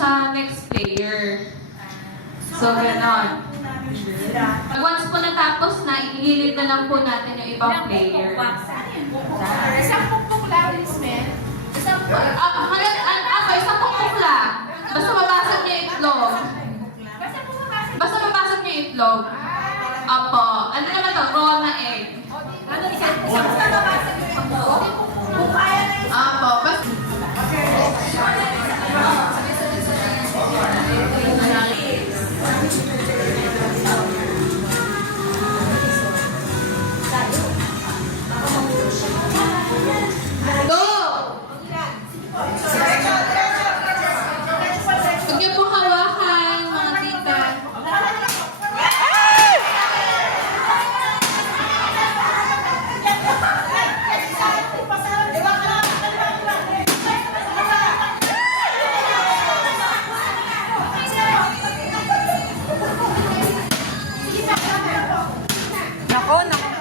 sa next player. So, ganon. Once po natapos na, ihilid na lang po natin yung ibang player. Isang pukpuk lang, Lismel. Isang pukpuk lang. Basta mabasag niyo yung itlog. Basta mabasag niyo yung itlog. Opo. Ano naman to? Raw na egg. Ano, isang nabasag yung pukpuk? Kung kaya na isang. Opo. Basta... Huwag niyo po hawakan, mga tita. Nako, nako.